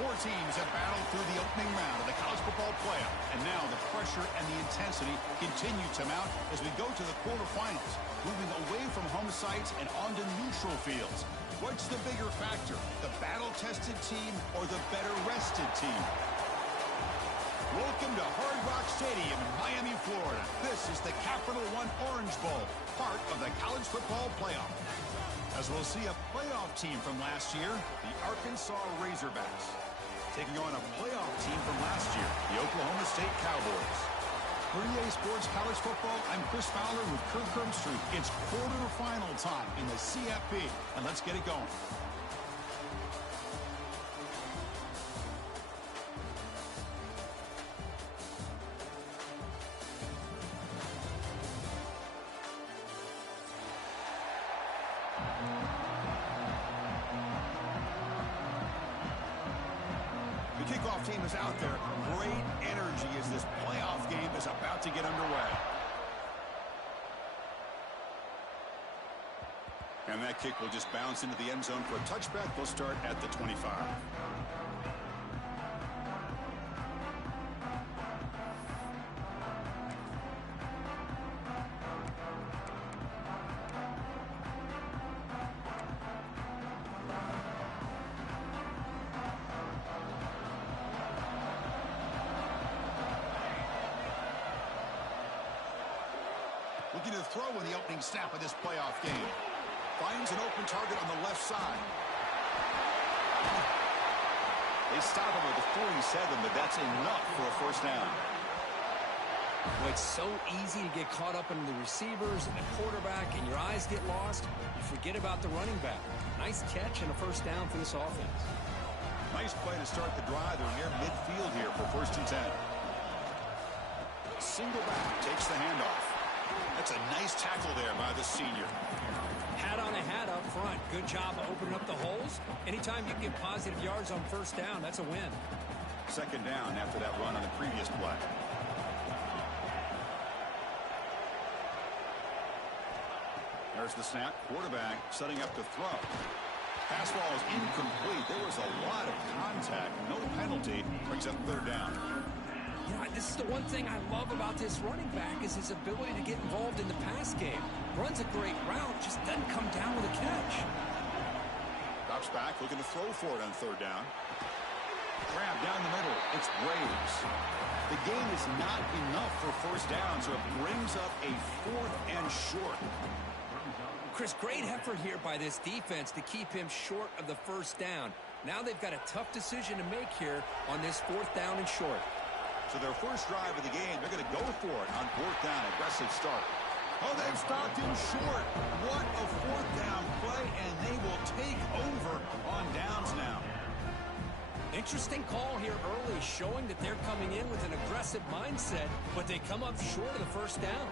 Four teams have battled through the opening round of the college football playoff, and now the pressure and the intensity continue to mount as we go to the quarterfinals, moving away from home sites and onto neutral fields. What's the bigger factor, the battle-tested team or the better-rested team? Welcome to Hard Rock Stadium in Miami, Florida. This is the Capital One Orange Bowl, part of the college football playoff. As we'll see a playoff team from last year, the Arkansas Razorbacks, taking on a playoff team from last year, the Oklahoma State Cowboys. For EA Sports College Football, I'm Chris Fowler with Kirk Herbstreit. It's quarterfinal time in the CFP, and let's get it going. The kickoff team is out there. Great energy as this playoff game is about to get underway. And that kick will just bounce into the end zone for a touchback. They'll start at the 25. Looking to throw in the opening snap of this playoff game. Finds an open target on the left side. They stop him at the 47, but that's enough for a first down. Well, it's so easy to get caught up in the receivers and the quarterback, and your eyes get lost. You forget about the running back. Nice catch and a first down for this offense. Nice play to start the drive. They're near midfield here for 1st and 10. Single back takes the handoff. That's a nice tackle there by the senior. Hat on a hat up front. Good job of opening up the holes. Anytime you get positive yards on first down, that's a win. 2nd down after that run on the previous play. There's the snap. Quarterback setting up to throw. Pass ball is incomplete. There was a lot of contact. No penalty. Brings up 3rd down. You know, this is the one thing I love about this running back is his ability to get involved in the pass game. Runs a great route, just doesn't come down with a catch. Drops back, looking to throw for it on 3rd down. Grab down the middle. It's Graves. The gain is not enough for 1st down, so it brings up a 4th and short. Chris, great effort here by this defense to keep him short of the 1st down. Now they've got a tough decision to make here on this 4th down and short. So their first drive of the game, they're going to go for it on 4th down. Aggressive start. Oh, they've stopped him short. What a 4th down play, and they will take over on downs now. Interesting call here early, showing that they're coming in with an aggressive mindset, but they come up short of the 1st down.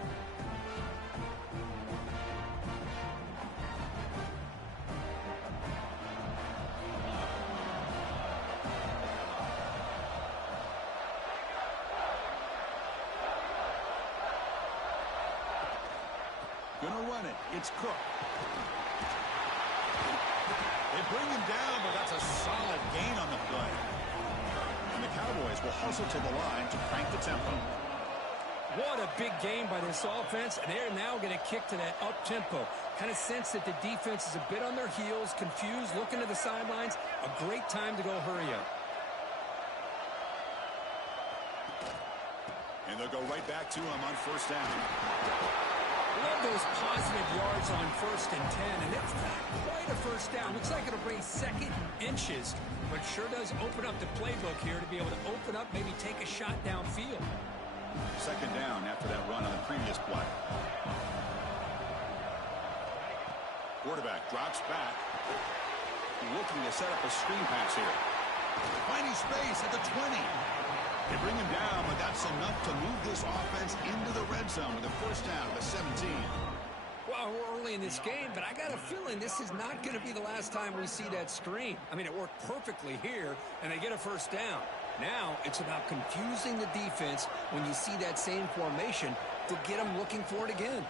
Gonna run it. It's Cook. They bring him down, but that's a solid gain on the play. And the Cowboys will hustle to the line to crank the tempo. What a big game by this offense, and they're now going to kick to that up-tempo. Kind of sense that the defense is a bit on their heels, confused, looking to the sidelines. A great time to go hurry up. And they'll go right back to him on 1st down. Love those positive yards on 1st and 10, and it's not quite a 1st down. Looks like it'll bring 2nd inches, but sure does open up the playbook here to be able to open up, maybe take a shot downfield. 2nd down after that run on the previous play. Quarterback drops back. Looking to set up a screen pass here. Finding space at the 20. They bring him down, but that's enough to move this offense into the red zone with a 1st down at the 17. Well, we're early in this game, but I got a feeling this is not going to be the last time we see that screen. I mean, it worked perfectly here, and they get a 1st down. Now, it's about confusing the defense when you see that same formation to get them looking for it again.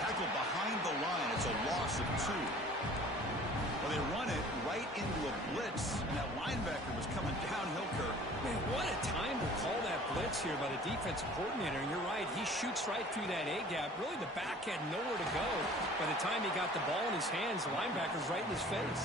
Tackled behind the line. It's a loss of 2. Well, they run it right right into a blitz, and that linebacker was coming downhill curve. Man, what a time to call that blitz here by the defensive coordinator. And you're right, he shoots right through that A-gap. Really, the back had nowhere to go. By the time he got the ball in his hands, the linebacker's right in his face.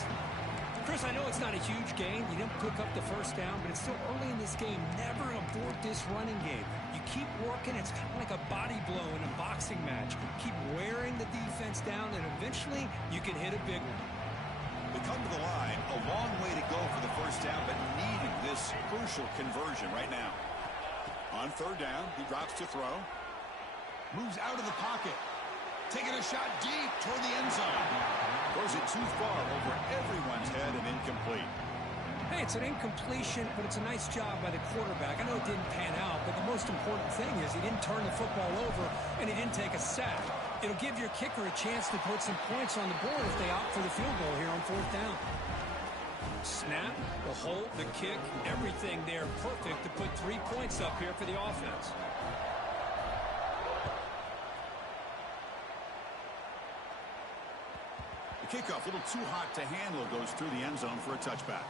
Chris, I know it's not a huge gain. You didn't pick up the first down, but it's still early in this game. Never abort this running game. You keep working. It's kind of like a body blow in a boxing match. Keep wearing the defense down, and eventually you can hit a big one. They come to the line. A long way to go for the first down, but needing this crucial conversion right now. On third down, he drops to throw. Moves out of the pocket. Taking a shot deep toward the end zone. Throws it too far over everyone's head and incomplete. Hey, it's an incompletion, but it's a nice job by the quarterback. I know it didn't pan out, but the most important thing is he didn't turn the football over and he didn't take a sack. It'll give your kicker a chance to put some points on the board if they opt for the field goal here on fourth down. Snap, the hold, the kick, everything there perfect to put 3 points up here for the offense. The kickoff, a little too hot to handle, goes through the end zone for a touchback.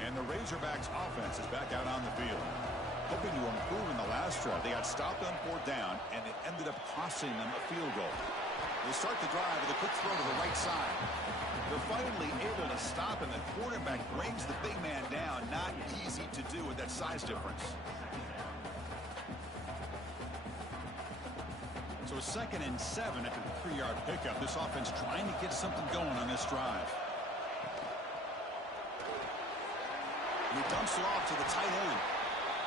And the Razorbacks offense is back out on the field. Hoping to improve in the last drive. They got stopped on fourth down, and it ended up costing them a field goal. They start the drive with a quick throw to the right side. They're finally able to stop, and the quarterback brings the big man down. Not easy to do with that size difference. So a 2nd and 7 after the 3-yard pickup. This offense trying to get something going on this drive. He dumps it off to the tight end.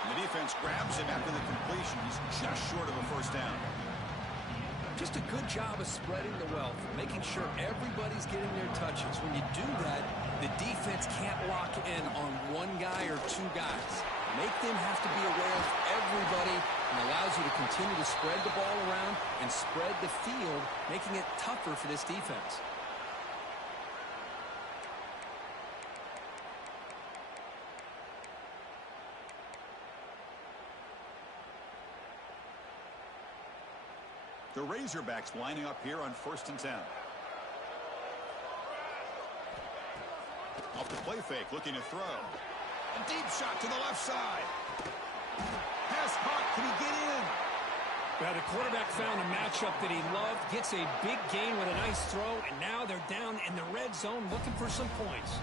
And the defense grabs him after the completion. He's just short of a first down. Just a good job of spreading the wealth, making sure everybody's getting their touches. When you do that, the defense can't lock in on one guy or two guys. Make them have to be aware of everybody and allows you to continue to spread the ball around and spread the field, making it tougher for this defense. The Razorbacks lining up here on 1st and 10. Off the play fake, looking to throw. A deep shot to the left side. Pass caught. Can he get in? Well, the quarterback found a matchup that he loved, gets a big gain with a nice throw, and now they're down in the red zone looking for some points.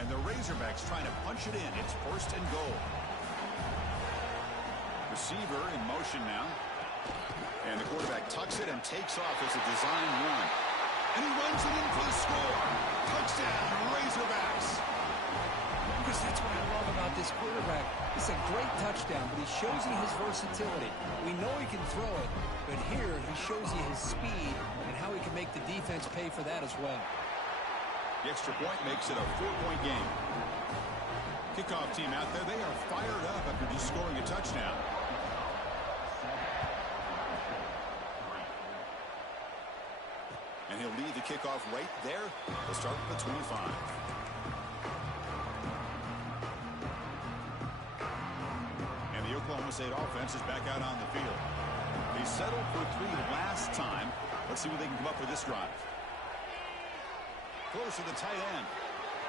And the Razorbacks trying to punch it in. It's 1st and goal. Receiver in motion now. And the quarterback tucks it and takes off as a design run. And he runs it in for the score. Touchdown, Razorbacks. Because that's what I love about this quarterback. It's a great touchdown, but he shows you his versatility. We know he can throw it, but here he shows you his speed and how he can make the defense pay for that as well. The extra point makes it a 4-point game. Kickoff team out there, they are fired up after just scoring a touchdown. And he'll lead the kickoff right there. They'll start with the 25. And the Oklahoma State offense is back out on the field. They settled for 3 last time. Let's see what they can come up for this drive. Close to the tight end.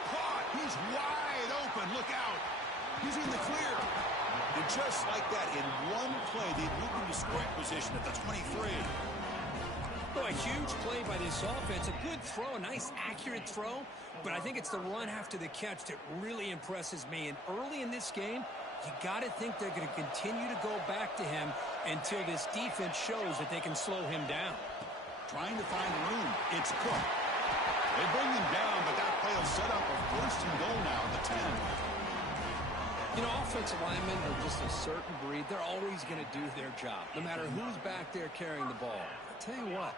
Caught. He's wide open. Look out. He's in the clear. And just like that, in one play, they moved into scoring position at the 23. Oh, a huge play by this offense. A good throw, a nice accurate throw. But I think it's the run after the catch that really impresses me. And early in this game, you got to think they're going to continue to go back to him until this defense shows that they can slow him down. Trying to find room. It's Cook. They bring him down, but that play will set up a 1st and goal now at the 10. You know, offensive linemen are just a certain breed. They're always going to do their job, no matter who's back there carrying the ball. I'll tell you what,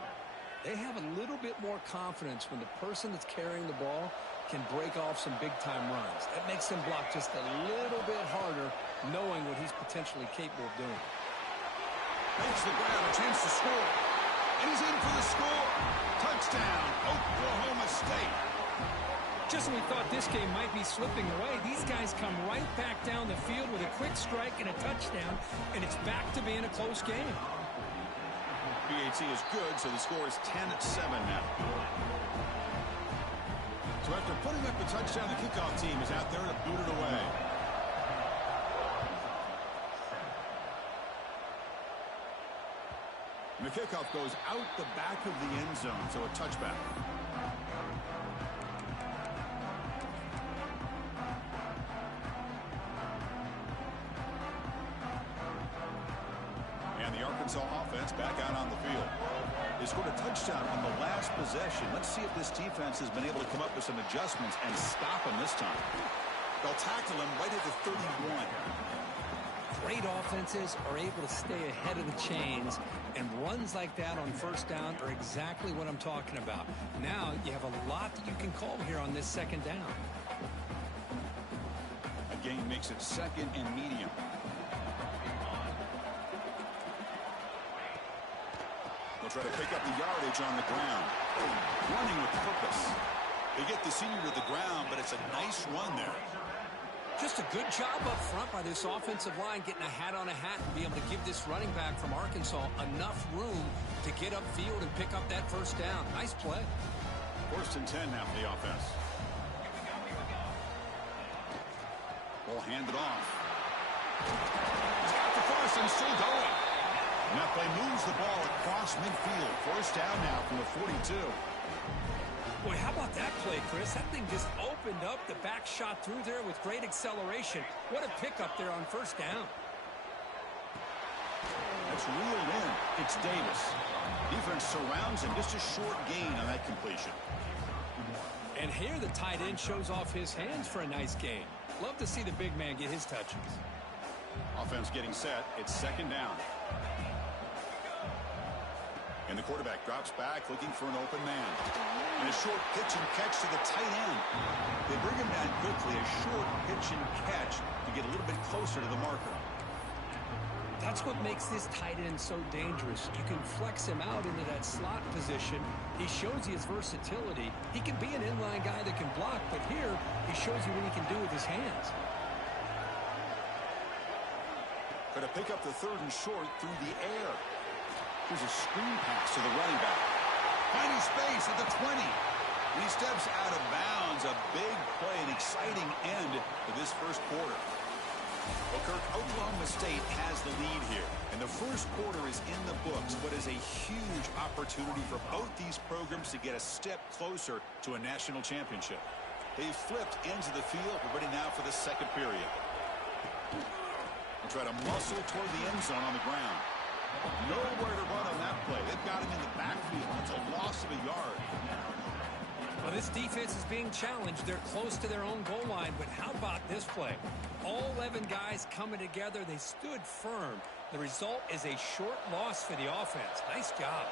they have a little bit more confidence when the person that's carrying the ball can break off some big-time runs. That makes them block just a little bit harder, knowing what he's potentially capable of doing. Makes the grab, a chance to score. And he's in for the score. Touchdown, Oklahoma State. Just when we thought this game might be slipping away, these guys come right back down the field with a quick strike and a touchdown, and it's back to being a close game. PAT is good, so the score is 10-7 now. So after putting up the touchdown, the kickoff team is out there to boot it away. And the kickoff goes out the back of the end zone, so a touchback. And the Arkansas offense back out on the field. They scored a touchdown on the last possession. Let's see if this defense has been able to come up with some adjustments and stop him this time. They'll tackle him right at the 31. Great offenses are able to stay ahead of the chains, and runs like that on first down are exactly what I'm talking about. Now you have a lot that you can call here on this second down. Again, makes it second and medium. They'll try to pick up the yardage on the ground. Running with purpose. They get the senior to the ground, but it's a nice run there. Just a good job up front by this offensive line, getting a hat on a hat and be able to give this running back from Arkansas enough room to get upfield and pick up that first down. Nice play. 1st and 10 now for the offense. Ball handed off. He's got the first and still going. And that play moves the ball across midfield. 1st down now from the 42. Boy, how about that play, Chris? That thing just opened up. The back shot through there with great acceleration. What a pickup there on first down. That's reeled in. It's Davis. Defense surrounds him. Just a short gain on that completion. And here the tight end shows off his hands for a nice gain. Love to see the big man get his touches. Offense getting set. It's 2nd down. And the quarterback drops back looking for an open man. And a short pitch and catch to the tight end. They bring him down quickly. A short pitch and catch to get a little bit closer to the marker. That's what makes this tight end so dangerous. You can flex him out into that slot position. He shows you his versatility. He can be an inline guy that can block, but here he shows you what he can do with his hands. Going to pick up the 3rd and short through the air. Here's a screen pass to the running back. Finding space at the 20. And he steps out of bounds. A big play, an exciting end to this first quarter. Well, Kirk, Oklahoma State has the lead here. And the first quarter is in the books. What is a huge opportunity for both these programs to get a step closer to a national championship. They've flipped into the field. We're ready now for the second period. We'll try to muscle toward the end zone on the ground. Nowhere to run on that play. They've got him in the backfield. It's a loss of a yard. Well, this defense is being challenged. They're close to their own goal line, but how about this play? All 11 guys coming together. They stood firm. The result is a short loss for the offense. Nice job.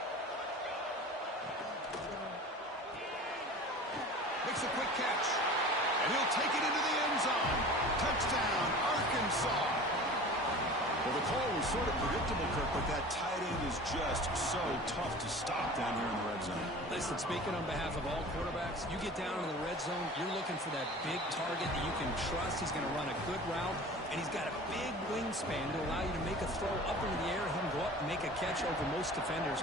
Makes a quick catch. And he'll take it into the end zone. Touchdown, Arkansas. Well, the call was sort of predictable, Kirk, but that tight end is just so tough to stop down here in the red zone. Listen, speaking on behalf of all quarterbacks, you get down in the red zone, you're looking for that big target that you can trust. He's going to run a good route, and he's got a big wingspan to allow you to make a throw up into the air, him go up and make a catch over most defenders.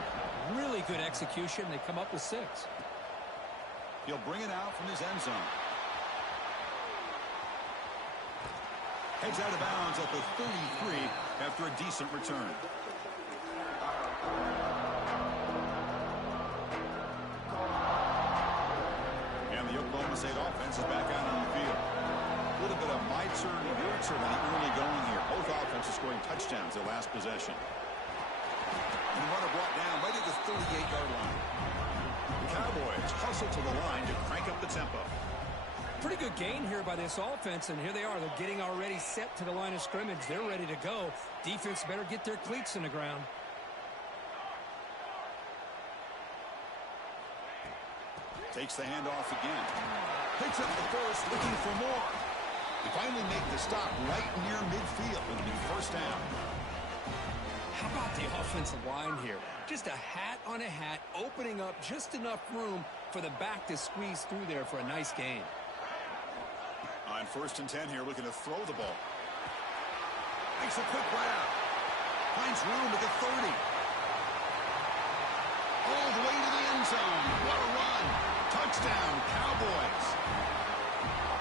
Really good execution. They come up with 6. He'll bring it out from his end zone. Heads out of bounds at the 33 after a decent return. And the Oklahoma State offense is back out on the field. A little bit of my turn, your turn in the early going here. Both offenses scoring touchdowns their last possession. And the runner brought down right at the 38-yard line. The Cowboys hustle to the line to crank up the tempo. Pretty good gain here by this offense, and here they are. They're getting already set to the line of scrimmage. They're ready to go. Defense better get their cleats in the ground. Takes the handoff again. Picks up the first, looking for more. They finally make the stop right near midfield. It'll be 1st down. How about the offensive line here? Just a hat on a hat, opening up just enough room for the back to squeeze through there for a nice gain. On 1st and 10 here, looking to throw the ball. Makes a quick grab. Finds room at the 30. All the way to the end zone. What a run. Touchdown, Cowboys.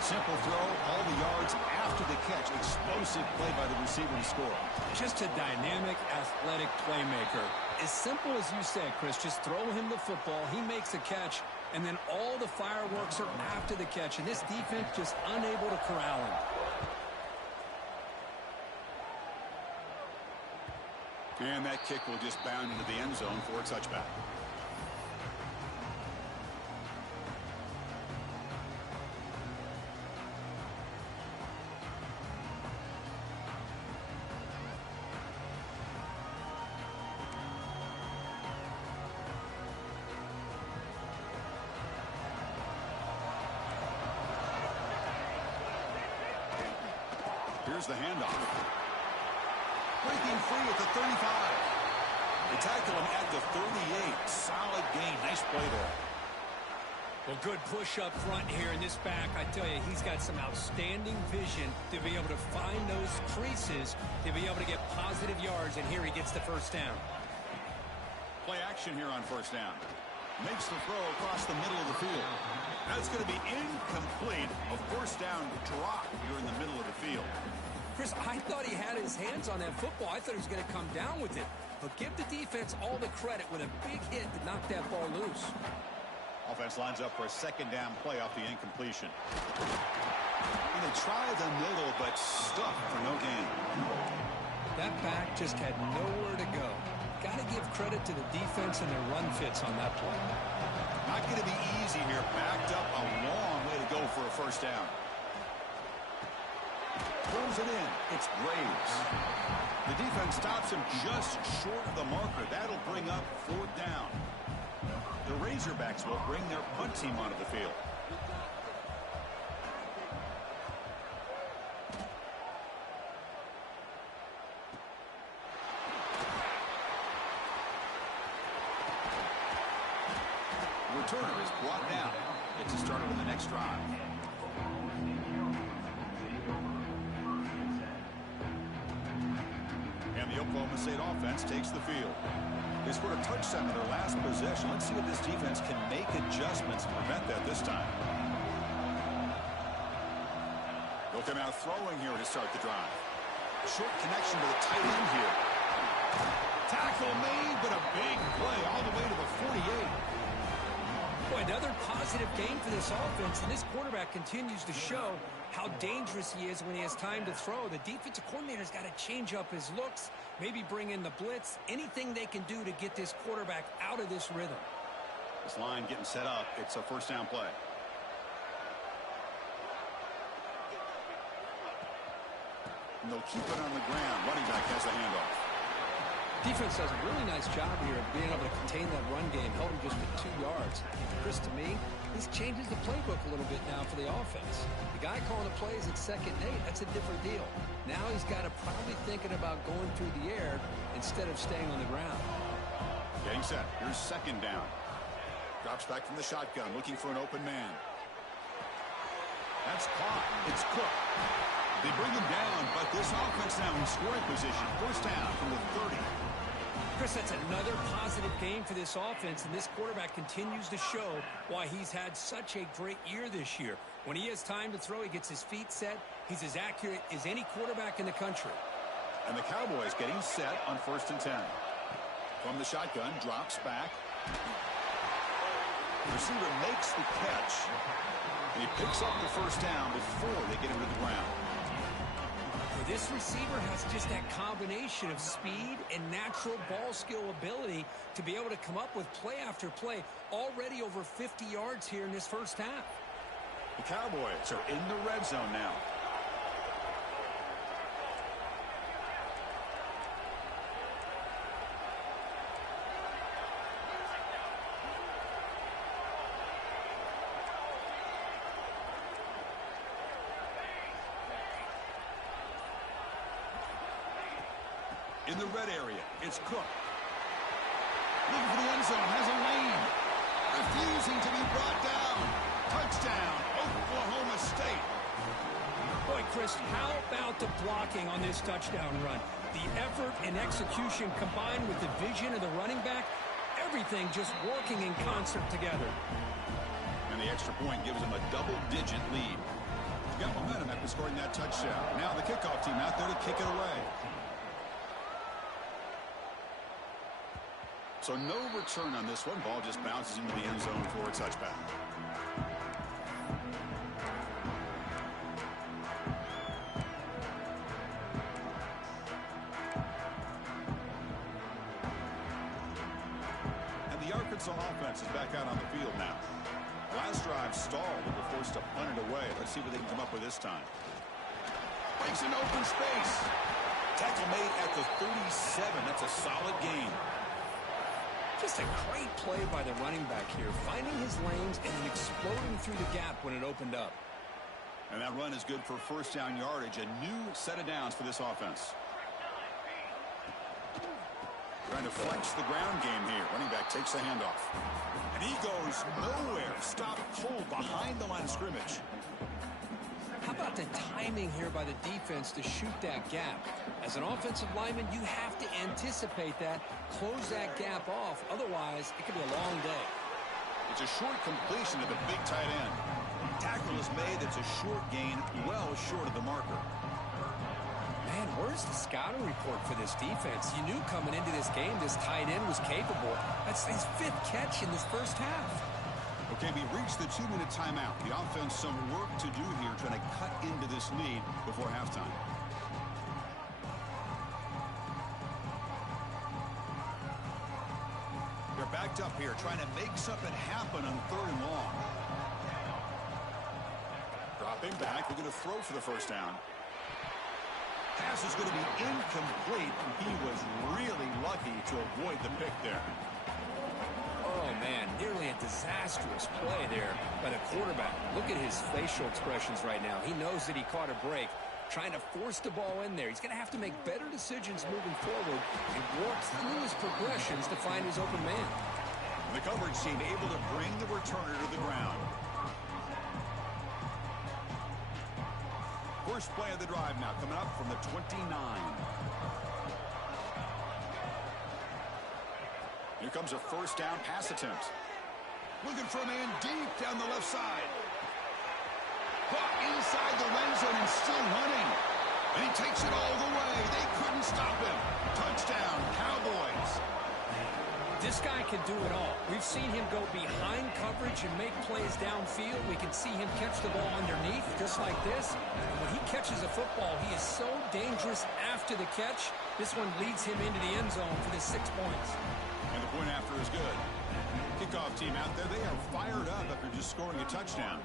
Simple throw, all the yards after the catch. Explosive play by the receiver to score. Just a dynamic, athletic playmaker. As simple as you said, Chris, just throw him the football, he makes a catch, and then all the fireworks are after the catch, and this defense just unable to corral him. And that kick will just bound into the end zone for a touchback. Here's the handoff. Breaking free at the 35. They tackle him at the 38. Solid gain. Nice play there. Well, good push up front here in this back. I tell you, he's got some outstanding vision to be able to find those creases, to be able to get positive yards, and here he gets the first down. Play action here on 1st down. Makes the throw across the middle of the field. That's going to be incomplete. A 1st down drop here in the middle of the field. Chris, I thought he had his hands on that football. I thought he was going to come down with it. But give the defense all the credit with a big hit to knock that ball loose. Offense lines up for a 2nd down play off the incompletion. And they try the middle, but stuck for no gain. That back just had nowhere to go. Got to give credit to the defense and their run fits on that play. Not going to be easy here. Backed up a long way to go for a 1st down. Throws it in. It's Graves. The defense stops him just short of the marker. That'll bring up 4th down. The Razorbacks will bring their punt team onto the field. The returner is brought down. Gets it started on the next drive. And the Oklahoma State offense takes the field. They scored a touchdown in their last possession. Let's see if this defense can make adjustments and prevent that this time. They'll come out throwing here to start the drive. Short connection to the tight end here. Tackle made, but a big play all the way to the 48. Boy, another positive game for this offense, and this quarterback continues to show how dangerous he is when he has time to throw. The defensive coordinator's got to change up his looks, maybe bring in the blitz, anything they can do to get this quarterback out of this rhythm. This line getting set up. It's a 1st down play. And they'll keep it on the ground. Running back has the handoff. Defense does a really nice job here of being able to contain that run game, held him just for 2 yards. Chris, to me, this changes the playbook a little bit now for the offense. The guy calling the plays at 2nd and 8, that's a different deal. Now he's got to probably thinking about going through the air instead of staying on the ground. Getting set. Here's 2nd down. Drops back from the shotgun, looking for an open man. That's caught. It's Cook. They bring him down, but this offense now in scoring position. 1st down from the 30. Chris, that's another positive game for this offense, and this quarterback continues to show why he's had such a great year this year. When he has time to throw, he gets his feet set. He's as accurate as any quarterback in the country. And the Cowboys getting set on 1st and 10. From the shotgun, drops back. The receiver makes the catch. And he picks up the 1st down before they get him to the ground. This receiver has just that combination of speed and natural ball skill ability to be able to come up with play after play. Already over 50 yards here in this 1st half. The Cowboys are in the red zone now. In the red area, it's Cook. Looking for the end zone, has a lane. Refusing to be brought down. Touchdown, Oklahoma State. Boy, Chris, how about the blocking on this touchdown run? The effort and execution combined with the vision of the running back, everything just working in concert together. And the extra point gives them a double-digit lead. They've got momentum after scoring that touchdown. Now the kickoff team out there to kick it away. So no return on this one. Ball just bounces into the end zone for a touchback. And the Arkansas offense is back out on the field now. Last drive stalled and were forced to punt it away. Let's see what they can come up with this time. Breaks an open space. Tackle made at the 37. That's a solid gain. Just a great play by the running back here, finding his lanes and then exploding through the gap when it opened up. And that run is good for first down yardage, a new set of downs for this offense. Trying to flex the ground game here. Running back takes the handoff. And he goes nowhere. Stop cold behind the line of scrimmage. How about the timing here by the defense to shoot that gap? As an offensive lineman, you have to anticipate that, close that gap off. Otherwise, it could be a long day. It's a short completion to the big tight end. Tackle is made. It's a short gain, well short of the marker. Man, where's the scouting report for this defense? You knew coming into this game this tight end was capable. That's his 5th catch in this first half. Okay, we reached the 2-minute timeout. The offense some work to do here, trying to cut into this lead before halftime. They're backed up here, trying to make something happen on 3rd and long. Dropping back, they're going to throw for the first down. Pass is going to be incomplete. He was really lucky to avoid the pick there. Oh, man, nearly a disastrous play there by the quarterback. Look at his facial expressions right now. He knows that he caught a break, trying to force the ball in there. He's going to have to make better decisions moving forward and work through his progressions to find his open man. The coverage team able to bring the returner to the ground. First play of the drive now coming up from the 29. Here comes a first down pass attempt. Looking for a man deep down the left side. Caught inside the red zone and still running. And he takes it all the way. They couldn't stop him. Touchdown, Cowboys. This guy can do it all. We've seen him go behind coverage and make plays downfield. We can see him catch the ball underneath just like this. And when he catches a football, he is so dangerous after the catch. This one leads him into the end zone for the 6 points. And the point after is good. Kickoff team out there, they are fired up after just scoring a touchdown.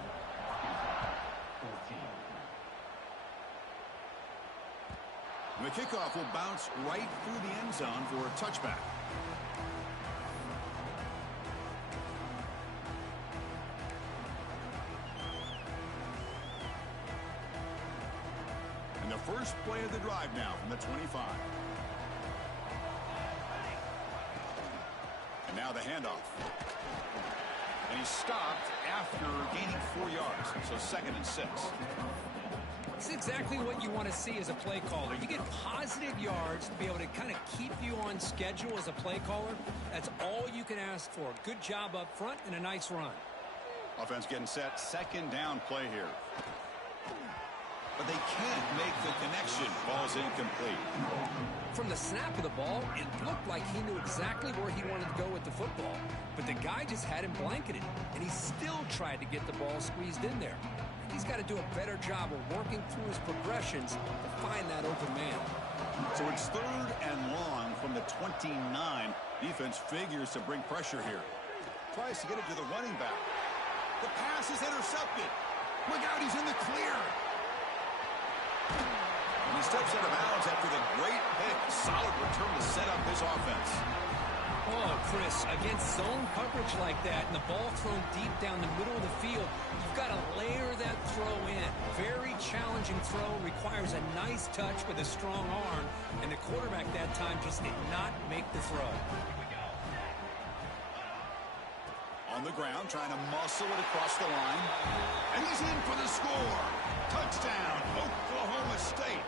And the kickoff will bounce right through the end zone for a touchback. And the first play of the drive now from the 25. And now the handoff. And he's stopped after gaining 4 yards. So 2nd and 6. It's exactly what you want to see as a play caller. You get positive yards to be able to kind of keep you on schedule as a play caller. That's all you can ask for. Good job up front and a nice run. Offense getting set. 2nd down play here. But they can't make the connection. Ball's incomplete. From the snap of the ball, it looked like he knew exactly where he wanted to go with the football. But the guy just had him blanketed, and he still tried to get the ball squeezed in there. He's got to do a better job of working through his progressions to find that open man. So it's 3rd and long from the 29. Defense figures to bring pressure here. Tries to get it to the running back. The pass is intercepted. Look out, he's in the clear. And he steps out of bounds after the great pick. Solid return to set up his offense. Oh, Chris, against zone coverage like that and the ball thrown deep down the middle of the field, you've got to layer that throw in. Very challenging throw, requires a Nice touch with a strong arm, and the quarterback that time just did not make the throw. On the ground, trying to muscle it across the line. And he's in for the score. Touchdown, Oklahoma State.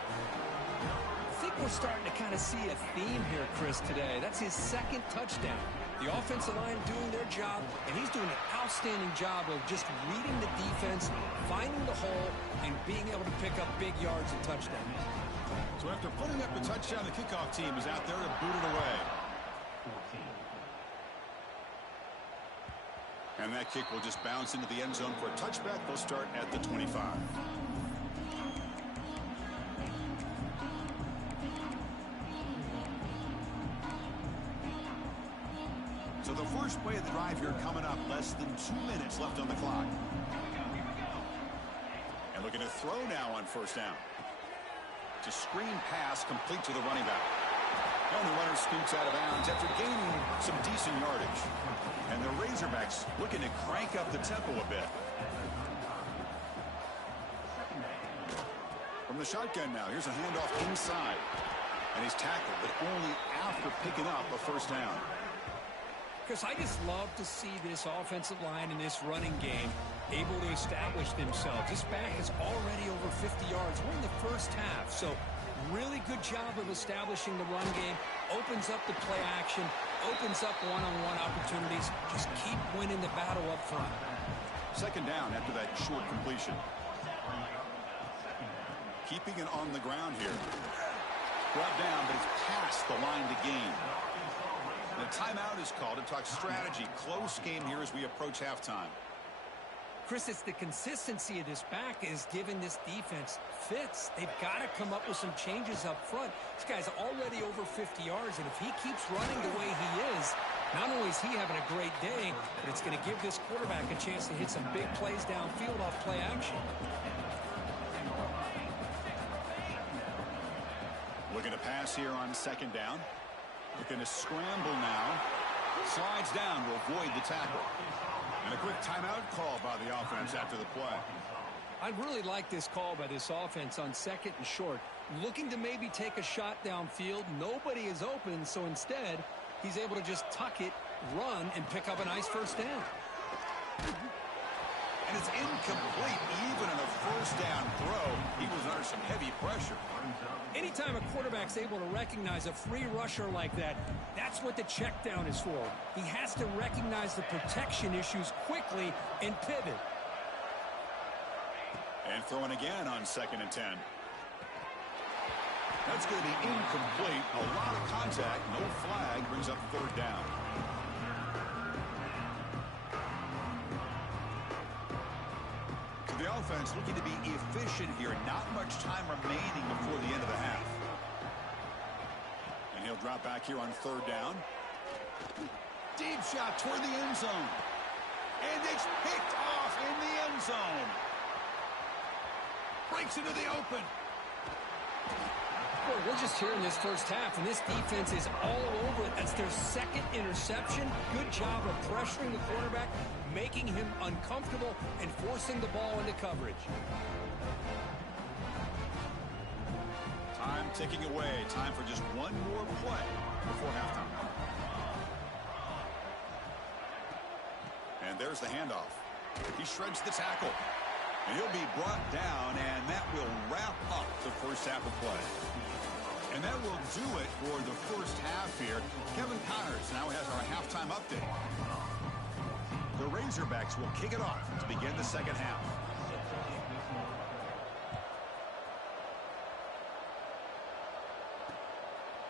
I think we're starting to kind of see a theme here, Chris, today. That's his second touchdown. The offensive line doing their job, and he's doing an outstanding job of just reading the defense, finding the hole, and being able to pick up big yards and touchdowns. So after putting up the touchdown, the kickoff team is out there to boot it away. And that kick will just bounce into the end zone for a touchback. They'll start at the 25. So the first play of the drive here coming up. Less than 2 minutes left on the clock. And looking to throw now on first down. It's a screen pass complete to the running back. And the runner scoots out of bounds after gaining some decent yardage. And the Razorbacks looking to crank up the tempo a bit. From the shotgun now, here's a handoff inside. And he's tackled, but only after picking up a first down. Chris, I just love to see this offensive line and this running game able to establish themselves. This back is already over 50 yards. We're in the first half, so really good job of establishing the run game. Opens up the play action, opens up one-on-one opportunities. Just keep winning the battle up front. Second down after that short completion. Keeping it on the ground here. Brought down, but it's past the line to gain. The timeout is called to talk strategy. Close game here as we approach halftime. Chris, it's the consistency of this back is giving this defense fits. They've got to come up with some changes up front. This guy's already over 50 yards, and if he keeps running the way he is, not only is he having a great day, but it's going to give this quarterback a chance to hit some big plays downfield off play action. Looking to pass here on second down. Looking to scramble now. Slides down to avoid the tackle. And a quick timeout call by the offense after the play. I really like this call by this offense on second and short. Looking to maybe take a shot downfield. Nobody is open, so instead, he's able to just tuck it, run, and pick up a nice first down. And it's incomplete. Even on a first down throw, he was under some heavy pressure. Anytime a quarterback's able to recognize a free rusher like that, that's what the check down is for. He has to recognize the protection issues quickly and pivot. And throwing again on second and 10. That's going to be incomplete. A lot of contact. No flag. Brings up third down. So the offense looking to be efficient here. Not much time remaining before the end of the half. And he'll drop back here on third down. Deep shot toward the end zone. And it's picked off in the end zone. Breaks into the open. Boy, we're just here in this first half, and this defense is all over it. That's their second interception. Good job of pressuring the quarterback, making him uncomfortable, and forcing the ball into coverage. Time ticking away. Time for just one more play before halftime. And there's the handoff. He shreds the tackle. And he'll be brought down, and that will wrap up the first half of play. And that will do it for the first half here. Kevin Connors now has our halftime update. The Razorbacks will kick it off to begin the second half.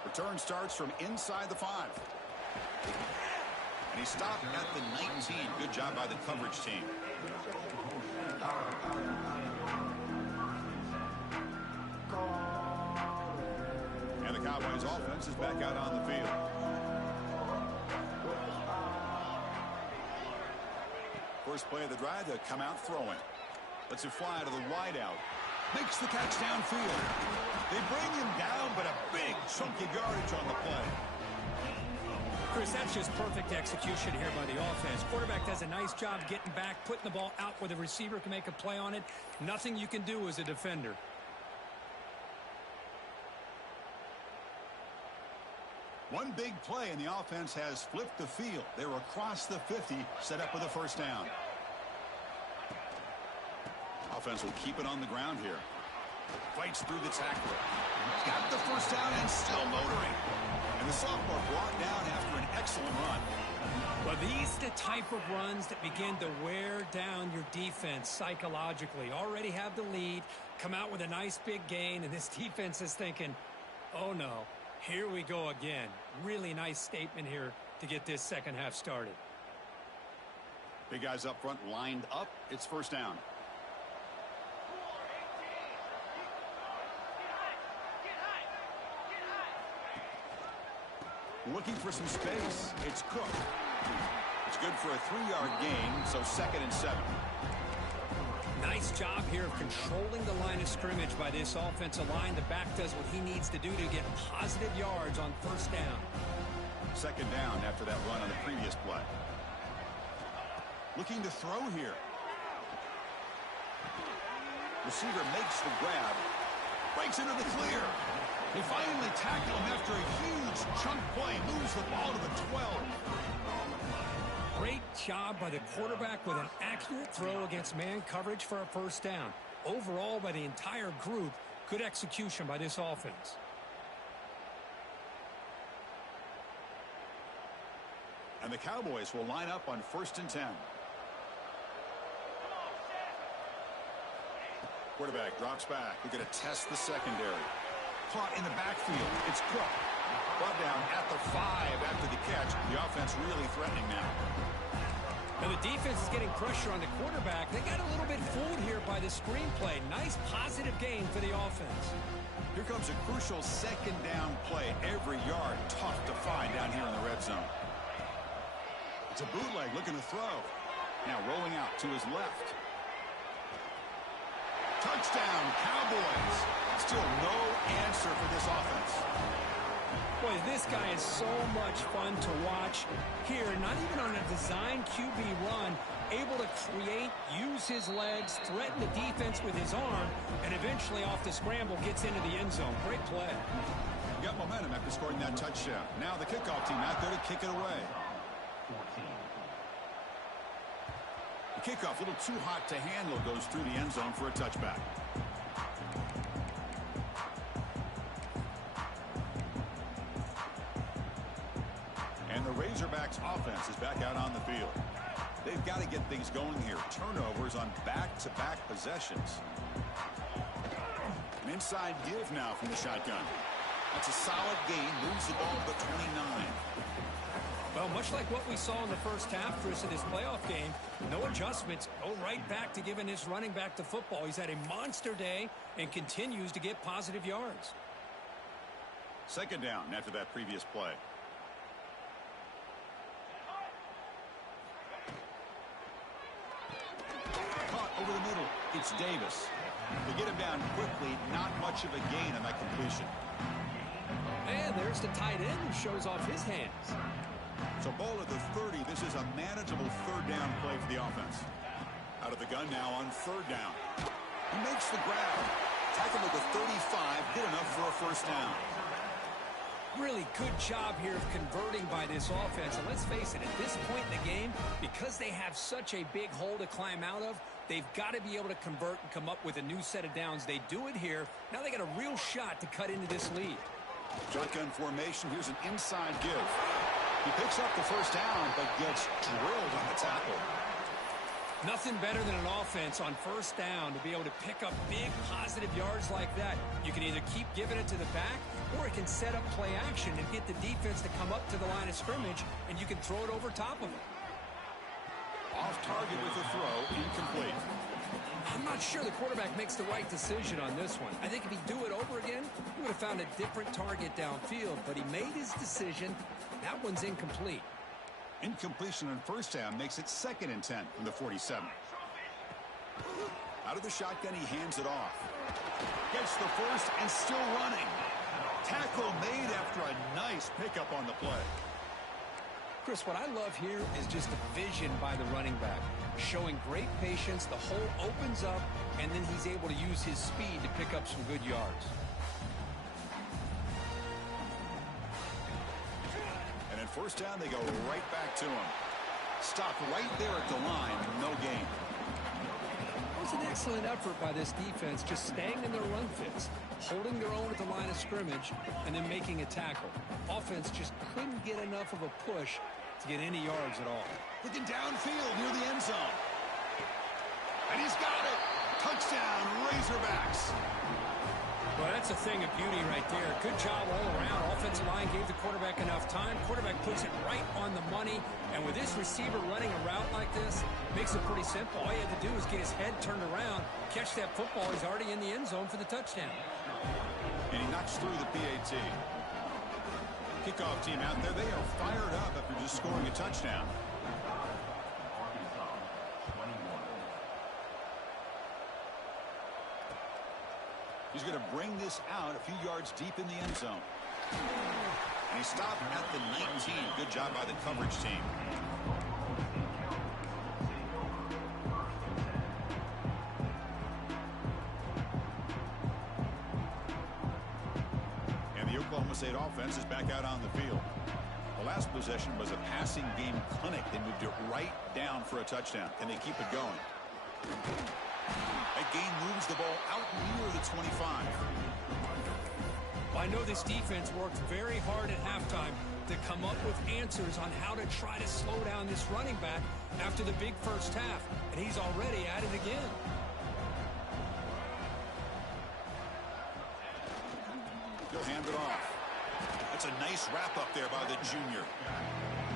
Return starts from inside the 5. And he stopped at the 19. Good job by the coverage team. And the Cowboys offense is back out on the field. First play of the drive, to come out throwing. Lets it fly to the wideout. Makes the catch downfield. They bring him down, but a big chunk of yardage on the play. Chris, that's just perfect execution here by the offense. Quarterback does a nice job getting back, putting the ball out where the receiver can make a play on it. Nothing you can do as a defender. One big play, and the offense has flipped the field. They're across the 50, set up with a first down. Offense will keep it on the ground here. Fights through the tackler. Got the first down and still motoring. And the sophomore brought down after an excellent run. Well, these are the type of runs that begin to wear down your defense psychologically. Already have the lead, come out with a nice big gain, and this defense is thinking, oh no, here we go again. Really nice statement here to get this second half started. Big guys up front lined up. It's first down. Looking for some space. It's Cook. It's good for a 3-yard gain, so 2nd and 7. Nice job here of controlling the line of scrimmage by this offensive line. The back does what he needs to do to get positive yards on first down. 2nd down after that run on the previous play. Looking to throw here. Receiver makes the grab. Breaks into the clear. They finally tackle him after a huge chunk play. Moves the ball to the 12. Great job by the quarterback with an accurate throw against man coverage for a first down. Overall, by the entire group, good execution by this offense. And the Cowboys will line up on 1st and 10. Quarterback drops back. We're going to test the secondary. Caught in the backfield. It's Cook. Brought down at the 5 after the catch. The offense really threatening now. Now the defense is getting pressure on the quarterback. They got a little bit fooled here by the screenplay. Nice positive gain for the offense. Here comes a crucial 2nd down play. Every yard tough to find down here in the red zone. It's a bootleg looking to throw. Now rolling out to his left. Touchdown, Cowboys. Still no answer for this offense. Boy, this guy is so much fun to watch here. Not even on a design QB run, able to create, use his legs, threaten the defense with his arm, and eventually off the scramble gets into the end zone. Great play. Got momentum after scoring that touchdown. Now the kickoff team out there to kick it away. The kickoff, a little too hot to handle, goes through the end zone for a touchback. And the Razorbacks offense is back out on the field. They've got to get things going here. Turnovers on back-to-back possessions. An inside give now from the shotgun. That's a solid gain. Moves the ball to the 29. Well, much like what we saw in the first half, Chris, of this playoff game, no adjustments. Go right back to giving his running back the football. He's had a monster day and continues to get positive yards. 2nd down after that previous play. Caught over the middle. It's Davis. They get him down quickly. Not much of a gain on that completion. And there's the tight end who shows off his hands. So ball at the 30. This is a manageable 3rd down play for the offense. Out of the gun now on 3rd down. He makes the grab. Tackle at the 35. Good enough for a first down. Really good job here of converting by this offense. And let's face it, at this point in the game, because they have such a big hole to climb out of, they've got to be able to convert and come up with a new set of downs. They do it here. Now they got a real shot to cut into this lead. Shotgun formation. Here's an inside give. He picks up the first down, but gets drilled on the tackle. Nothing better than an offense on first down to be able to pick up big positive yards like that. You can either keep giving it to the back, or it can set up play action and get the defense to come up to the line of scrimmage, and you can throw it over top of it. Off target with the throw, incomplete. I'm not sure the quarterback makes the right decision on this one. I think if he'd do it over again, he would have found a different target downfield, but he made his decision. That one's incomplete. Incompletion on first down makes it 2nd and 10 from the 47. Out of the shotgun, he hands it off. Gets the first and still running. Tackle made after a nice pickup on the play. Chris, what I love here is just the vision by the running back. Showing great patience, the hole opens up, and then he's able to use his speed to pick up some good yards. First down, they go right back to him. Stopped right there at the line. No gain. It was an excellent effort by this defense, just staying in their run fits, holding their own at the line of scrimmage, and then making a tackle. Offense just couldn't get enough of a push to get any yards at all. Looking downfield near the end zone. And he's got it. Touchdown, Razorbacks. Well, that's a thing of beauty right there. Good job all around. Offensive line gave the quarterback enough time. Quarterback puts it right on the money. And with this receiver running a route like this, makes it pretty simple. All you had to do was get his head turned around, catch that football. He's already in the end zone for the touchdown. And he knocks through the PAT. Kickoff team out there. They are fired up after just scoring a touchdown. He's going to bring this out a few yards deep in the end zone. And he stopped at the 19. Good job by the coverage team. And the Oklahoma State offense is back out on the field. The last possession was a passing game clinic. They moved it right down for a touchdown. Can they keep it going? That gain moves the ball out near the 25. I know this defense worked very hard at halftime to come up with answers on how to try to slow down this running back after the big first half. And he's already at it again. He'll hand it off. That's a nice wrap up there by the junior.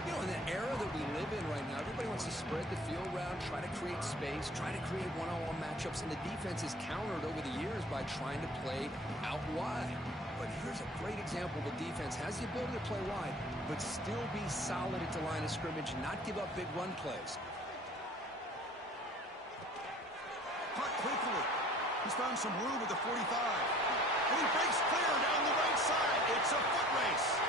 You know, in the era that we live in right now, everybody wants to spread the field around, try to create space, try to create one-on-one matchups, and the defense is countered over the years by trying to play out wide. But here's a great example of a defense has the ability to play wide, but still be solid at the line of scrimmage and not give up big run plays. Caught quickly. He's found some room at the 45. And he breaks clear down the right side. It's a foot race.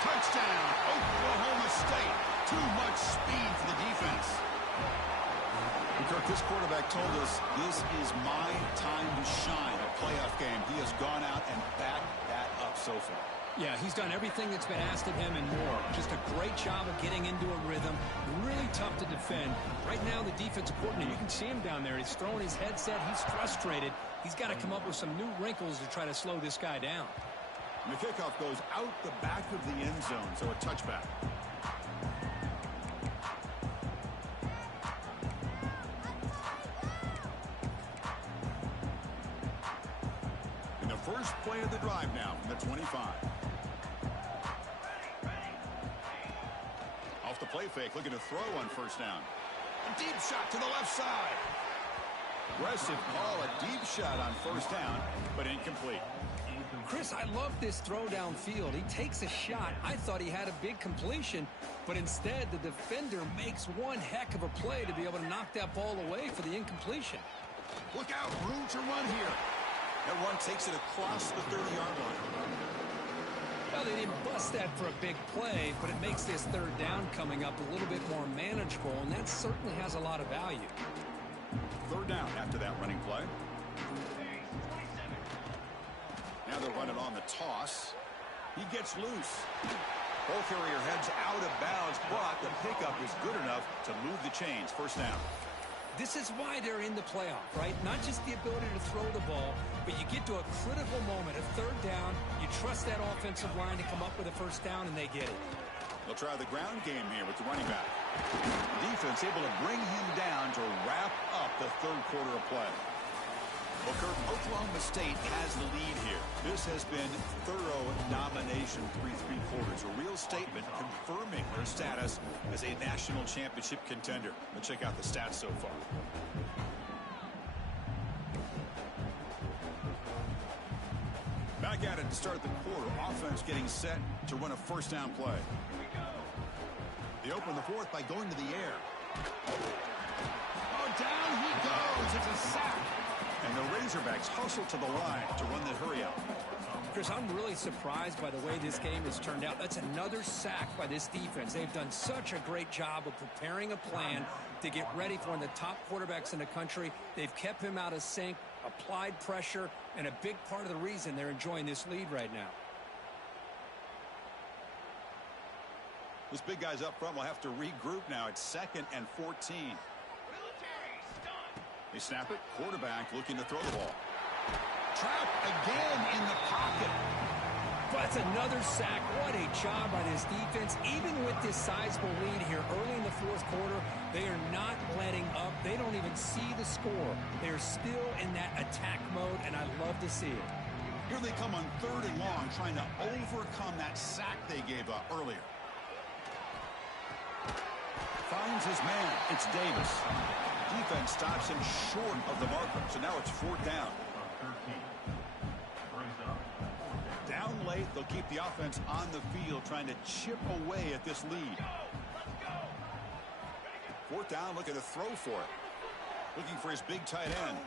Touchdown, Oklahoma State. Too much speed for the defense. And Kirk, this quarterback told us this is my time to shine. A playoff game. He has gone out and backed that up so far. Yeah, he's done everything that's been asked of him and more. Just a great job of getting into a rhythm. Really tough to defend. Right now, the defensive coordinator, you can see him down there. He's throwing his headset. He's frustrated. He's got to come up with some new wrinkles to try to slow this guy down. And the kickoff goes out the back of the end zone, so a touchback. And the first play of the drive now from the 25. Off the play fake, looking to throw on first down. A deep shot to the left side. Aggressive call, a deep shot on first down, but incomplete. Chris, I love this throw downfield. He takes a shot. I thought he had a big completion, but instead the defender makes one heck of a play to be able to knock that ball away for the incompletion. Look out, room to run here. That run takes it across the 30-yard line. Well, they didn't bust that for a big play, but it makes this third down coming up a little bit more manageable, and that certainly has a lot of value. Third down after that running play. Now they're running on the toss. He gets loose. Ball carrier heads out of bounds, but the pickup is good enough to move the chains. First down. This is why they're in the playoff, right? Not just the ability to throw the ball, but you get to a critical moment, a third down. You trust that offensive line to come up with a first down, and they get it. They'll try the ground game here with the running back. The defense able to bring him down to wrap up the third quarter of play. Well, Kirk, Oklahoma State has the lead here. This has been thorough domination through three quarters. A real statement confirming their status as a national championship contender. Let's check out the stats so far. Back at it to start the quarter. Offense getting set to run a first down play. They open the fourth by going to the air. Oh, down he goes. It's a sack. And the Razorbacks hustle to the line to run that hurry out. Chris, I'm really surprised by the way this game has turned out. That's another sack by this defense. They've done such a great job of preparing a plan to get ready for one of the top quarterbacks in the country. They've kept him out of sync, applied pressure, and a big part of the reason they're enjoying this lead right now. Those big guys up front will have to regroup now. It's 2nd and 14. They snap it. Quarterback looking to throw the ball. Trapped again in the pocket. That's another sack. What a job by this defense. Even with this sizable lead here early in the fourth quarter, they are not letting up. They don't even see the score. They're still in that attack mode, and I love to see it. Here they come on 3rd and long, trying to overcome that sack they gave up earlier. Finds his man. It's Davis. Defense stops him short of the marker, so now it's 4th down. Down late, they'll keep the offense on the field, trying to chip away at this lead. 4th down, looking to throw for it. Looking for his big tight end.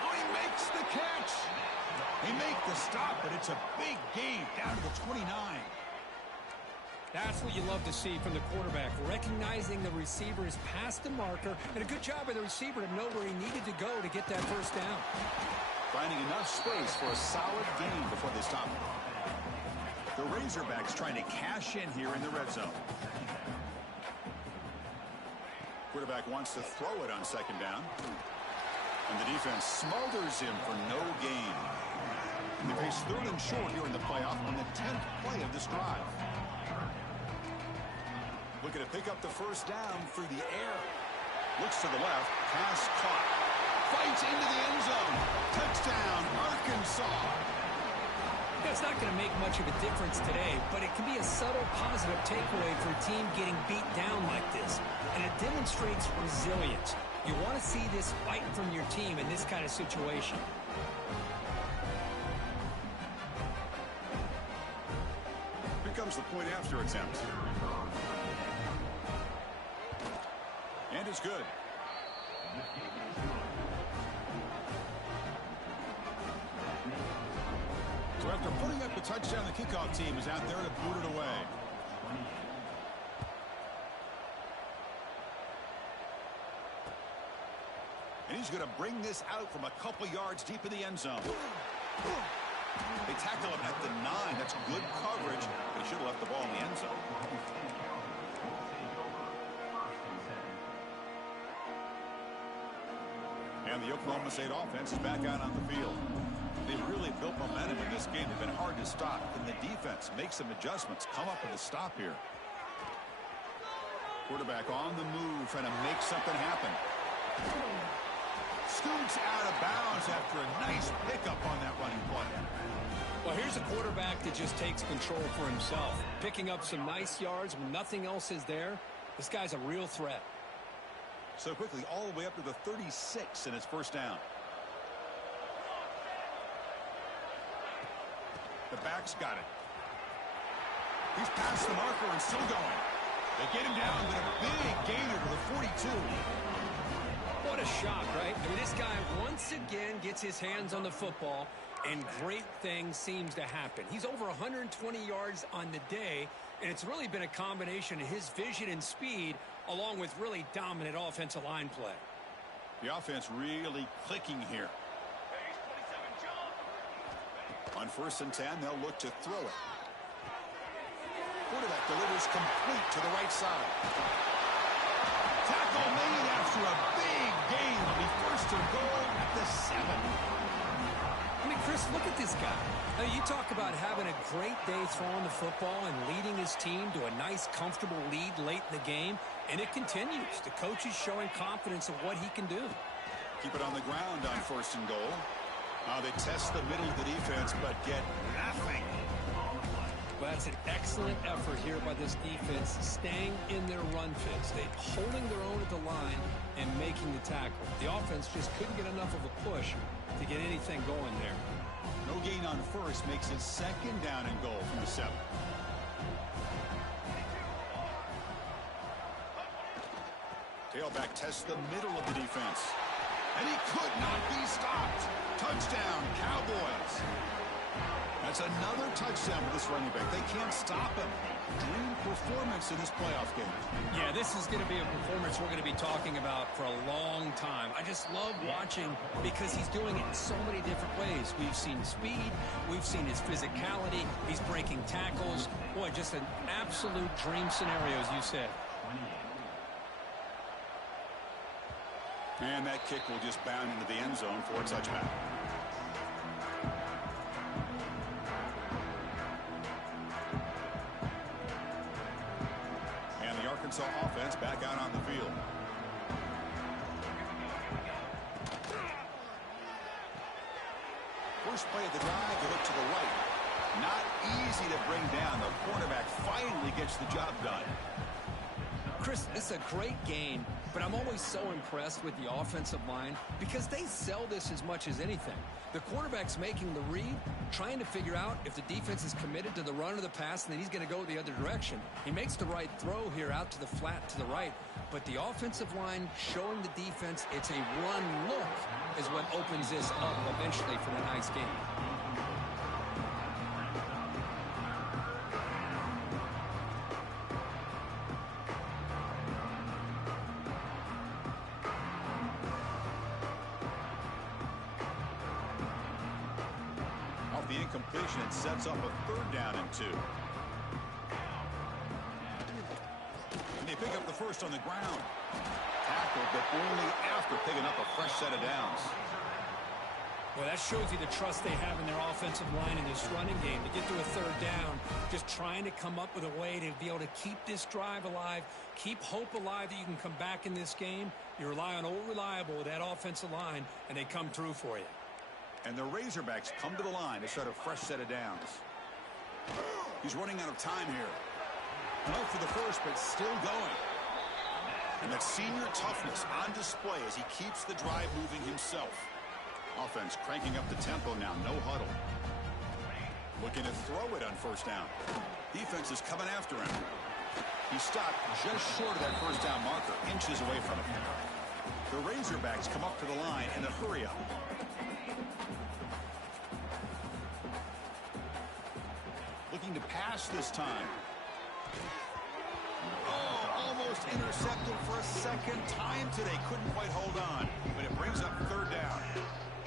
Oh, he makes the catch. They make the stop, but it's a big gain down to the 29. That's what you love to see from the quarterback, recognizing the receiver is past the marker, and a good job by the receiver to know where he needed to go to get that first down. Finding enough space for a solid gain before they stop him. The Razorbacks trying to cash in here in the red zone. Quarterback wants to throw it on 2nd down. And the defense smothers him for no gain. And they face 3rd and short here in the playoff on the 10th play of this drive. Looking to pick up the first down through the air. Looks to the left. Pass caught. Fights into the end zone. Touchdown, Arkansas. It's not going to make much of a difference today, but it can be a subtle positive takeaway for a team getting beat down like this. And it demonstrates resilience. You want to see this fight from your team in this kind of situation. Here comes the point after attempt. And it's good. So after putting up the touchdown, the kickoff team is out there to boot it away. And he's going to bring this out from a couple yards deep in the end zone. They tackle him at the 9. That's good coverage. They should have left the ball in the end zone. And the Oklahoma State offense is back out on the field. They've really built momentum in this game. They've been hard to stop. And the defense makes some adjustments, come up with a stop here. Quarterback on the move, trying to make something happen. Scoots out of bounds after a nice pickup on that running play. Well, here's a quarterback that just takes control for himself. Picking up some nice yards when nothing else is there. This guy's a real threat. So quickly, all the way up to the 36 in his first down. The back's got it. He's past the marker and still going. They get him down, but a big gainer to the 42. What a shot, right? I mean, this guy once again gets his hands on the football, and great things seems to happen. He's over 120 yards on the day, and it's really been a combination of his vision and speed, along with really dominant offensive line play. The offense really clicking here. On 1st and 10, they'll look to throw it. Quarterback delivers complete to the right side. Tackle made after a big gain. Will be 1st and goal at the 7. I mean, Chris, look at this guy. Now, you talk about having a great day throwing the football and leading his team to a nice, comfortable lead late in the game, and it continues. The coach is showing confidence of what he can do. Keep it on the ground on 1st and goal. They test the middle of the defense, but get nothing. Well, that's an excellent effort here by this defense, staying in their run fits. They holding their own at the line and making the tackle. The offense just couldn't get enough of a push to get anything going there. No gain on 1st makes it 2nd down and goal from the 7. Tailback tests the middle of the defense. And he could not be stopped. Touchdown, Cowboys. That's another touchdown for this running back. They can't stop him. Dream performance in this playoff game. Yeah, this is going to be a performance we're going to be talking about for a long time. I just love watching because he's doing it in so many different ways. We've seen speed. We've seen his physicality. He's breaking tackles. Boy, just an absolute dream scenario, as you said. And that kick will just bound into the end zone for a touchback. And the Arkansas offense back out on the field. First play of the drive, they look to the right. Not easy to bring down. The quarterback finally gets the job done. Chris, it's a great game, but I'm always so impressed with the offensive line because they sell this as much as anything. The quarterback's making the read, trying to figure out if the defense is committed to the run or the pass, and then he's going to go the other direction. He makes the right throw here out to the flat to the right, but the offensive line showing the defense it's a run look is what opens this up eventually for the nice game. The incompletion, it sets up a 3rd down and 2. And they pick up the first on the ground. Tackled, but only after picking up a fresh set of downs. Well, that shows you the trust they have in their offensive line in this running game. To get to a 3rd down, just trying to come up with a way to be able to keep this drive alive, keep hope alive that you can come back in this game. You rely on Old Reliable with that offensive line, and they come through for you. And the Razorbacks come to the line to start a fresh set of downs. He's running out of time here. Enough for the first, but still going. And that senior toughness on display as he keeps the drive moving himself. Offense cranking up the tempo now, no huddle. Looking to throw it on 1st down. Defense is coming after him. He stopped just short of that 1st down marker, inches away from it. The Razorbacks come up to the line in a hurry-up. Looking to pass this time. Oh, almost intercepted for a second time today. Couldn't quite hold on, but it brings up 3rd down.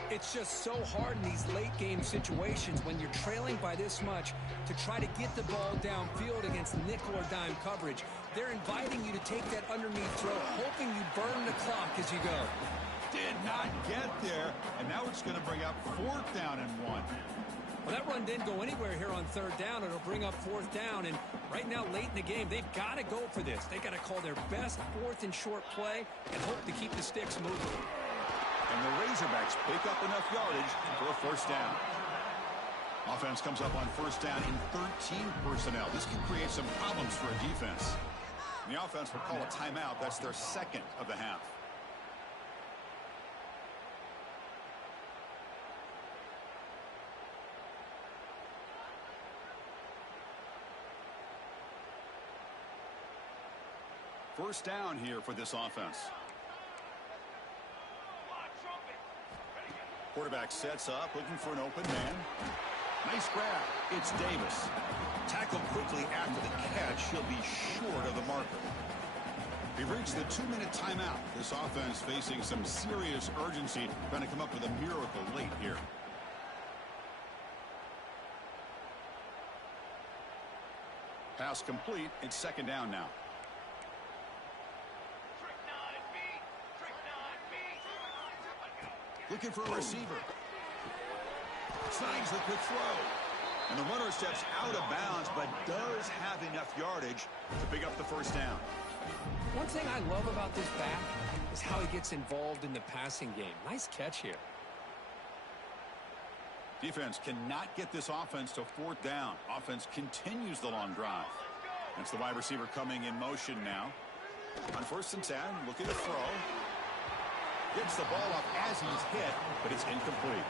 It's just so hard in these late game situations when you're trailing by this much to try to get the ball downfield against nickel or dime coverage. They're inviting you to take that underneath throw, hoping you burn the clock as you go. Did not get there, and now it's going to bring up 4th down and 1. Well, that run didn't go anywhere here on 3rd down. It'll bring up 4th down, and right now, late in the game, they've got to go for this. They've got to call their best 4th and short play and hope to keep the sticks moving. And the Razorbacks pick up enough yardage for a 1st down. Offense comes up on 1st down in 13 personnel. This can create some problems for a defense. And the offense will call a timeout. That's their 2nd of the half. First down here for this offense. Quarterback sets up, looking for an open man. Nice grab. It's Davis. Tackled quickly after the catch. He'll be short of the marker. We've reached the 2-minute timeout. This offense facing some serious urgency, trying to come up with a miracle late here. Pass complete. It's 2nd down now. Looking for a receiver. Snags the quick throw. And the runner steps out of bounds, but does have enough yardage to pick up the 1st down. One thing I love about this back is how he gets involved in the passing game. Nice catch here. Defense cannot get this offense to 4th down. Offense continues the long drive. That's the wide receiver coming in motion now. On 1st and 10, looking to throw. Gets the ball up as he's hit, but it's incomplete.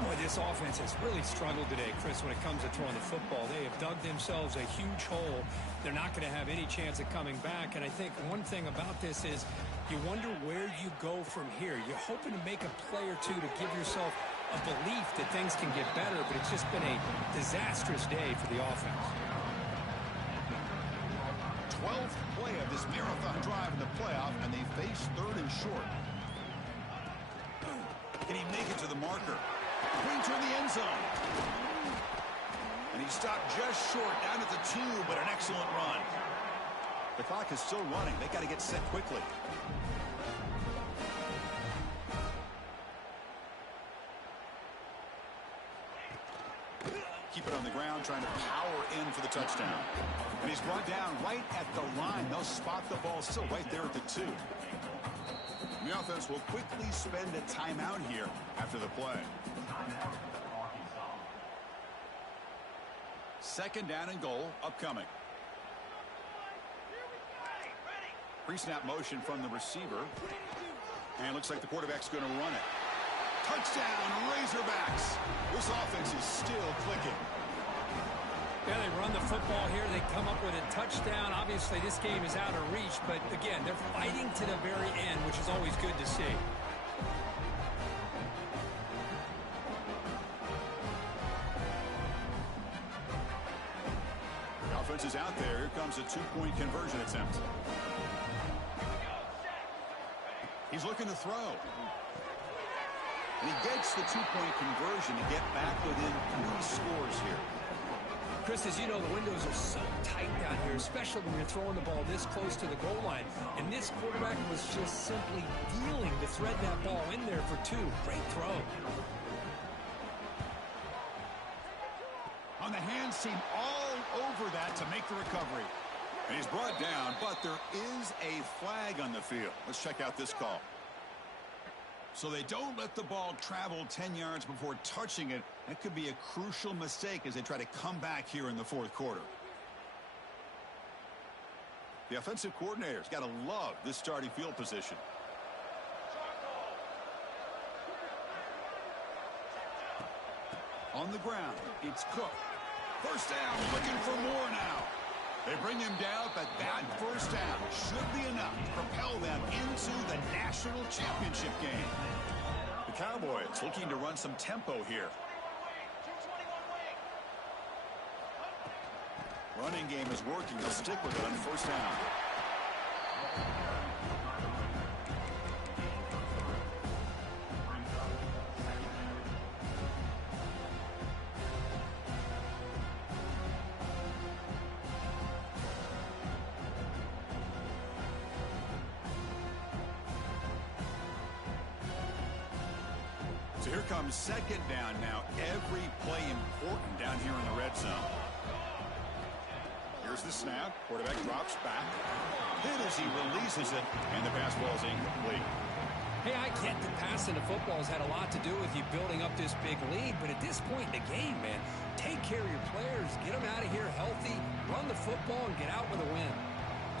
Boy, this offense has really struggled today, Chris, when it comes to throwing the football. They have dug themselves a huge hole. They're not going to have any chance of coming back. And I think one thing about this is you wonder where you go from here. You're hoping to make a play or two to give yourself a belief that things can get better, but it's just been a disastrous day for the offense. 12th play of this marathon drive in the playoff, and they face 3rd and short. Can he make it to the marker? Brings her in the end zone. And he stopped just short, down at the 2, but an excellent run. The clock is still running. They got to get set quickly. Keep it on the ground, trying to power in for the touchdown. And he's brought down right at the line. They'll spot the ball still right there at the 2. The offense will quickly spend a timeout here after the play. 2nd down and goal upcoming. Pre-snap motion from the receiver. And looks like the quarterback's going to run it. Touchdown, Razorbacks. This offense is still clicking. Yeah, they run the football here. They come up with a touchdown. Obviously, this game is out of reach, but again, they're fighting to the very end, which is always good to see. The offense is out there. Here comes a 2-point conversion attempt. He's looking to throw. And he gets the 2-point conversion to get back within 3 scores here. Chris, as you know, the windows are so tight down here, especially when you're throwing the ball this close to the goal line. And this quarterback was just simply dealing to thread that ball in there for 2. Great throw. On the hands team all over that to make the recovery. And he's brought down, but there is a flag on the field. Let's check out this call. So they don't let the ball travel 10 yards before touching it. That could be a crucial mistake as they try to come back here in the 4th quarter. The offensive coordinator's got to love this starting field position. On the ground, it's Cook. 1st down, looking for more now. They bring him down, but that 1st down should be enough to propel them into the national championship game. The Cowboys looking to run some tempo here. Running game is working. They'll stick with it on 1st down. So here comes 2nd down now. Every play important down here in the red zone. Here's the snap. Quarterback drops back. Hit as he releases it, and the pass ball is incomplete. Hey, I get that passing the football has had a lot to do with you building up this big lead, but at this point in the game, man, take care of your players. Get them out of here healthy, run the football, and get out with a win.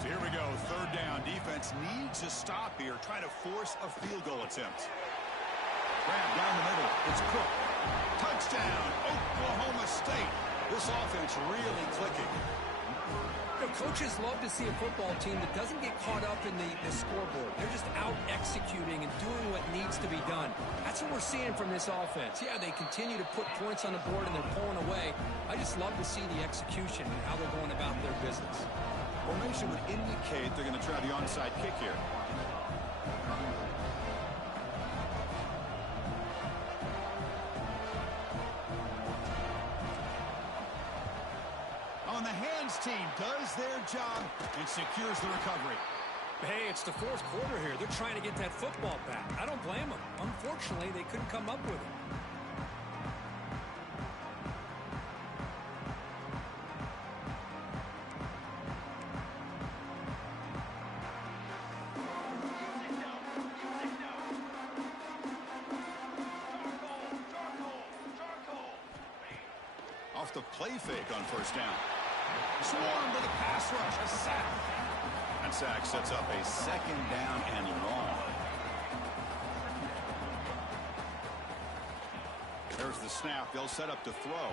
So here we go. 3rd down. Defense needs a stop here. Try to force a field goal attempt. Grab down the middle. It's Cook. Touchdown, Oklahoma State. This offense really clicking. You know, coaches love to see a football team that doesn't get caught up in the scoreboard. They're just out executing and doing what needs to be done. That's what we're seeing from this offense. Yeah, they continue to put points on the board and they're pulling away. I just love to see the execution and how they're going about their business. Formation would indicate they're going to try the onside kick here. On the hands team does their job and secures the recovery. Hey, it's the 4th quarter here. They're trying to get that football back. I don't blame them. Unfortunately, they couldn't come up with it. Off the play fake on 1st down. Swarm to the pass rush. A sack. That sack sets up a 2nd down and long. There's the snap. They'll set up to throw.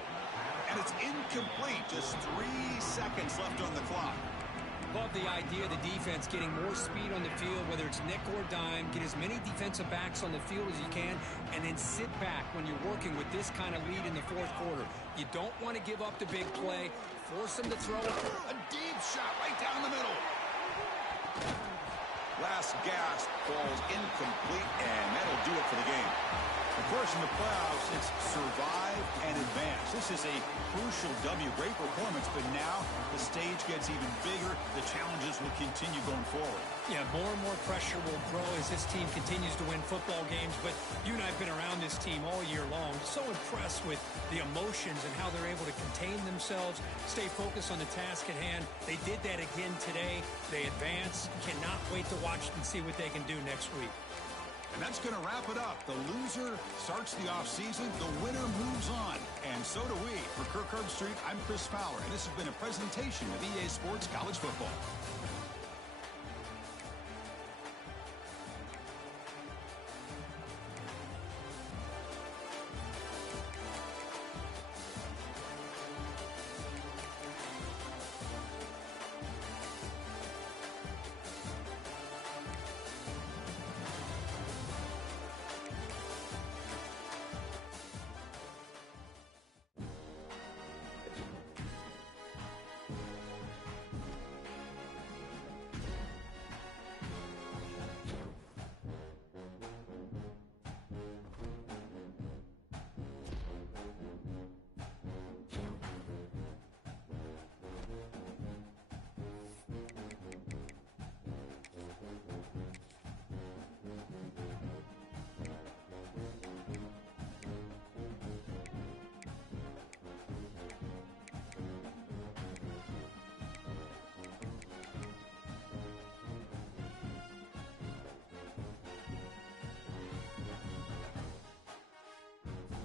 And it's incomplete. Just 3 seconds left on the clock. Love the idea of the defense getting more speed on the field, whether it's nickel or dime. Get as many defensive backs on the field as you can, and then sit back when you're working with this kind of lead in the fourth quarter. You don't want to give up the big play. Force them to throw it. A deep shot right down the middle. Last gasp falls incomplete, and that'll do it for the game. Of course, in the playoffs, it's survive and advance. This is a crucial W. Great performance, but now the stage gets even bigger. The challenges will continue going forward. Yeah, more and more pressure will grow as this team continues to win football games. But you and I have been around this team all year long. So impressed with the emotions and how they're able to contain themselves, stay focused on the task at hand. They did that again today. They advance. Cannot wait to watch and see what they can do next week. And that's going to wrap it up. The loser starts the offseason. The winner moves on. And so do we. For Kirk Herbstreit, I'm Chris Fowler. And this has been a presentation of EA Sports College Football.